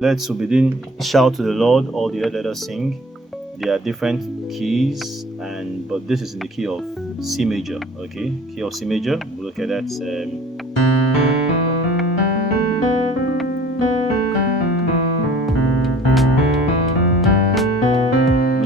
Let's we didn't shout to the Lord, or the let us sing. There are different keys, but this is in the key of C major. Okay, key of C major. We'll look at that.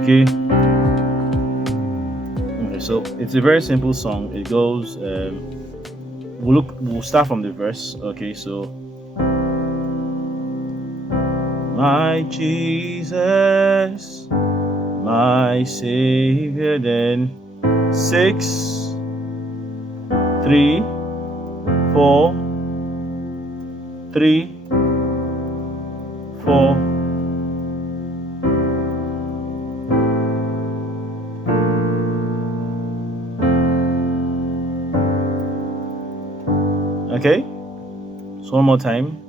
Okay. Okay, so it's a very simple song. It goes. We'll start from the verse. Okay, so my Jesus, my Savior, then 6, 3, 4, 3, 4. Okay, so one more time.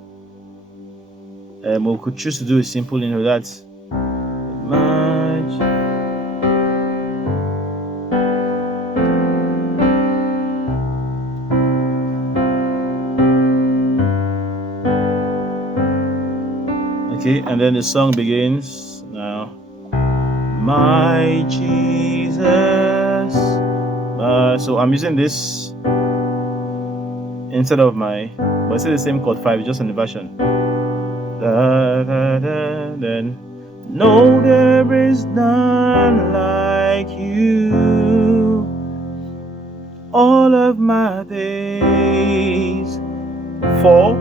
We could choose to do a simple intro. That's much. Okay, and then the song begins now. My Jesus. So I'm using this instead of my, but it's the same chord 5, just in the version. Da, da, da, then no, there is none like you. All of my days, 4,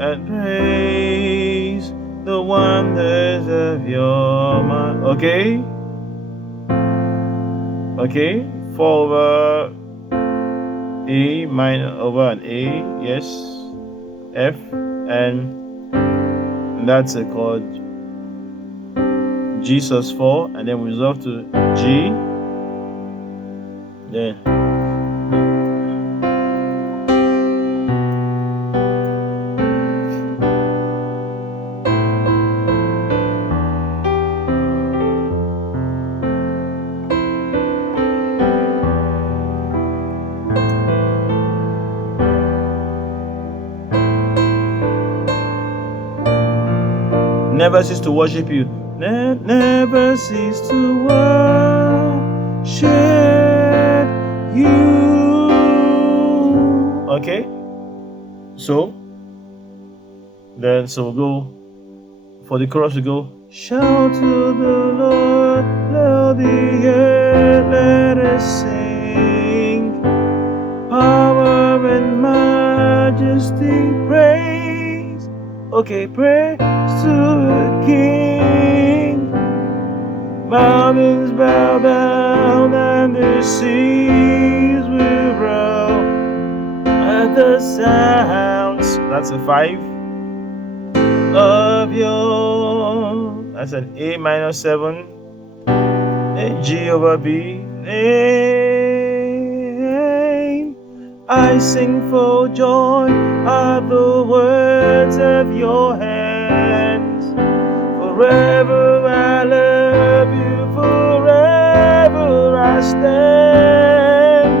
and praise the wonders of your mind. Okay, 4 over A minor over an A, yes, F, and that's a chord G sus4, and then we resolve to G, then never cease to worship you. Never cease to worship you. Okay, so we'll go for the chorus. We go, shout to the Lord, let the earth, let us sing. Power and majesty, praise. Okay, praise to the King. Mountains bow down and the seas will roar at the sounds. That's a 5 of your. That's an A minor 7. A G over B. Name. I sing for joy at the words of your hands. Forever I love you, forever I stand.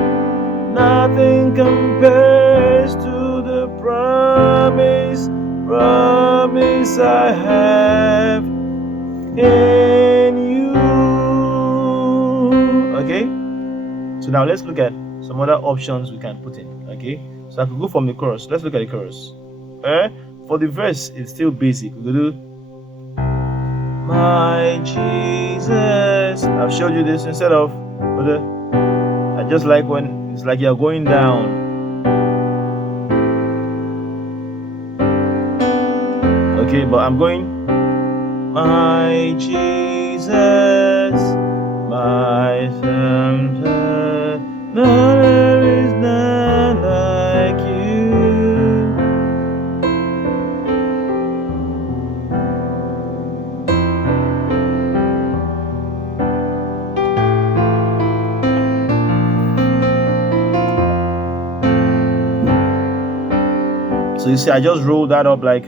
Nothing compares to the promise I have in you. Okay, so now let's look at some other options we can put in. Okay, so I could go from the chorus. Let's look at the chorus. For the verse, it's still basic. We could do my Jesus. I've showed you this instead of, I just like when it's like you're going down. Okay, but I'm going, my Jesus, my Savior, there is none like you. So you see, I just rolled that up like.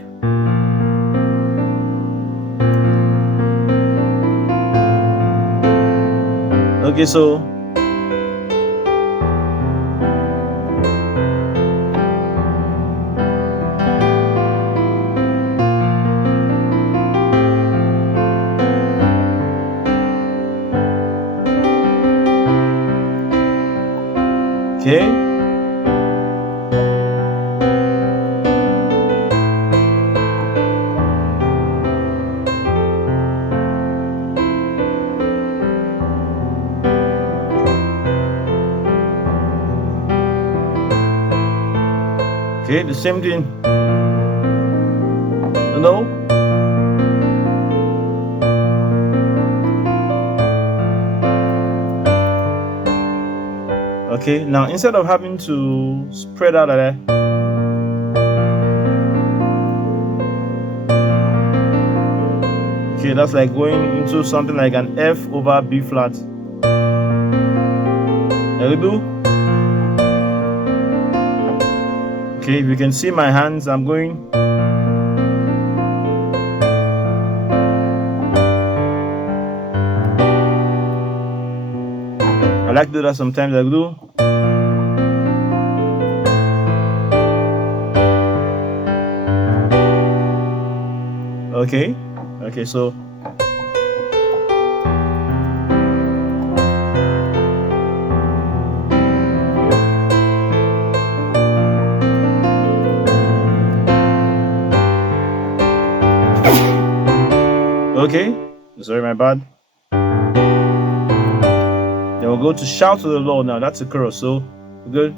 Okay, so Okay. Okay, the same thing. No. Okay, now instead of having to spread out like that, okay, that's like going into something like an F over B flat. There we go. Okay, if you can see my hands, I'm going. I like to do that sometimes. I do. Okay, okay, so okay, sorry, my bad. Then we'll go to shout to the Lord now. That's a chorus, so good.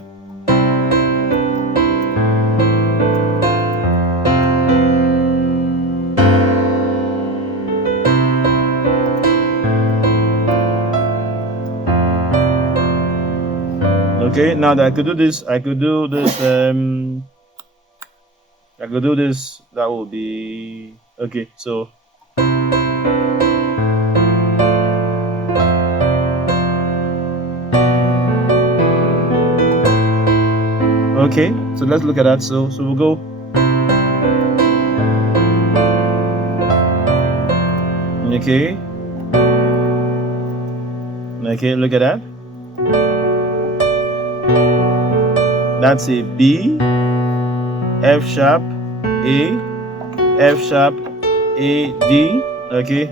Okay, now that I could do this, I could do this. That will be okay. So okay, so let's look at that. So we'll go. Okay. Okay, look at that. That's a B, F sharp, A, F sharp, A, D. Okay.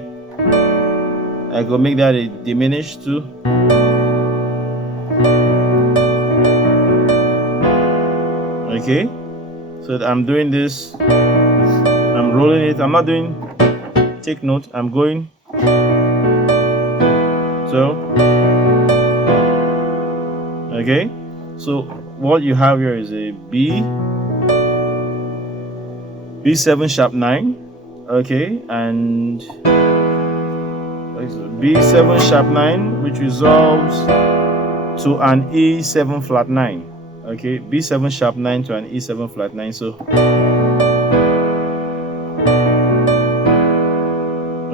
I could make that a diminished too. Okay. So I'm doing this. I'm rolling it. I'm not doing. Take note. I'm going. So. Okay. So what you have here is a B, B7 sharp 9, okay, and B7 sharp 9, which resolves to an E7 flat 9, okay, B7 sharp 9 to an E7 flat 9, so,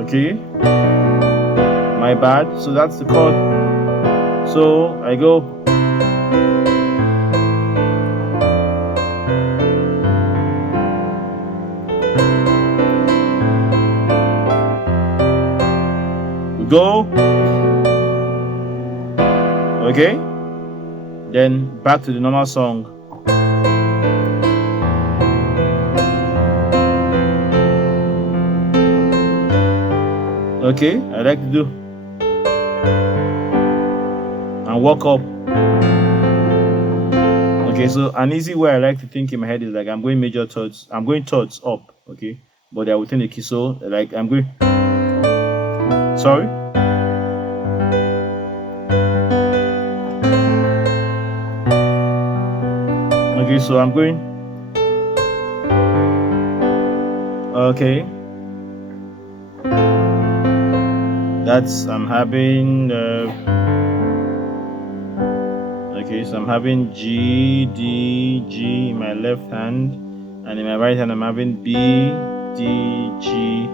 okay, my bad, so that's the chord, so I go. Go. Okay. Then back to the normal song. Okay, I like to do and walk up. Okay, so an easy way I like to think in my head is like I'm going major thirds. I'm going thirds up. Okay, but they are within the key. So like I'm going. Sorry. Okay, so I'm going. Okay. That's I'm having. Okay, so I'm having G, D, G in my left hand, and in my right hand I'm having B, D, G,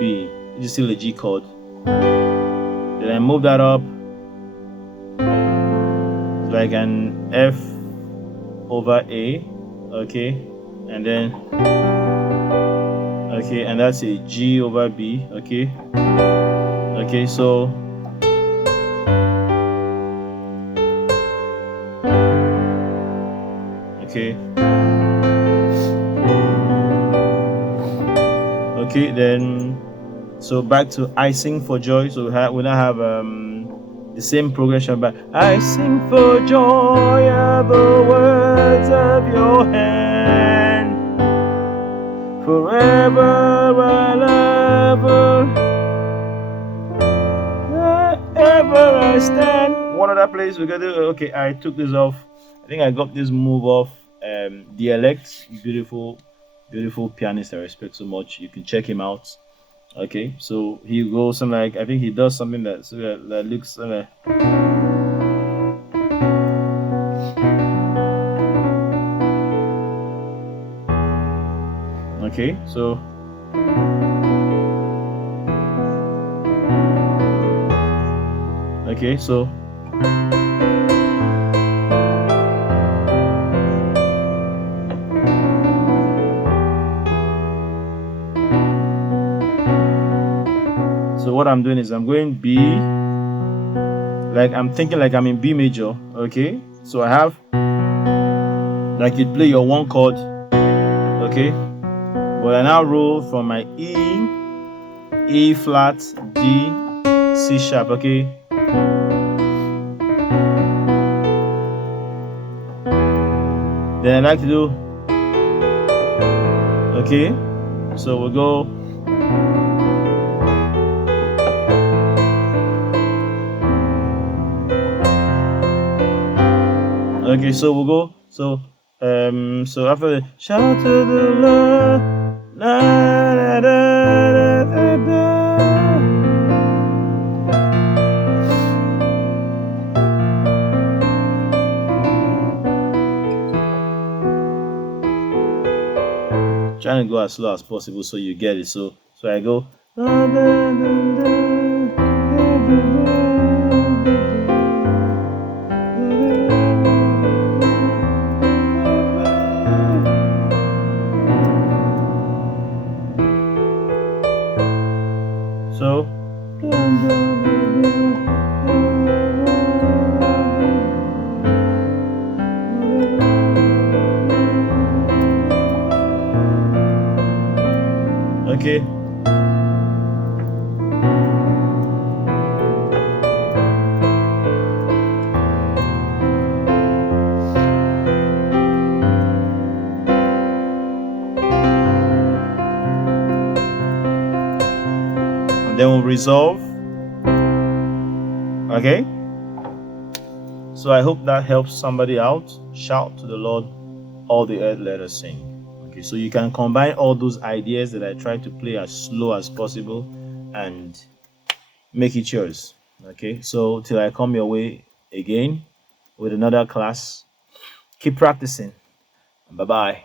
B. It's still a G chord. Then I move that up. It's like an F over A, okay, and then okay, and that's a G over B, okay, okay, so okay, okay, then so back to I Sing for Joy. So we now have the same progression, but I sing for joy at the words of your hand. Forever I'll ever I stand. What other place we got to? Okay, I took this off. I think I got this move off. Dialect, beautiful pianist I respect so much. You can check him out. Okay, so he goes something like, I think he does something that looks okay, so okay, so what I'm doing is I'm going B, like I'm thinking like I'm in B major. Okay, so I have, like you'd play your one chord, okay, but I now roll from my E, A flat, D, C sharp. Okay, then I like to do, okay, so we'll go, okay, so we'll go, so after the shout to the Lord, la, da, da, da, da. Trying to go as slow as possible so you get it. So I go. So okay. And then we'll resolve. Okay. So I hope that helps somebody out. Shout to the Lord, all the earth let us sing. Okay, so you can combine all those ideas that I try to play as slow as possible and make it yours. Okay, so till I come your way again with another class, keep practicing. Bye bye.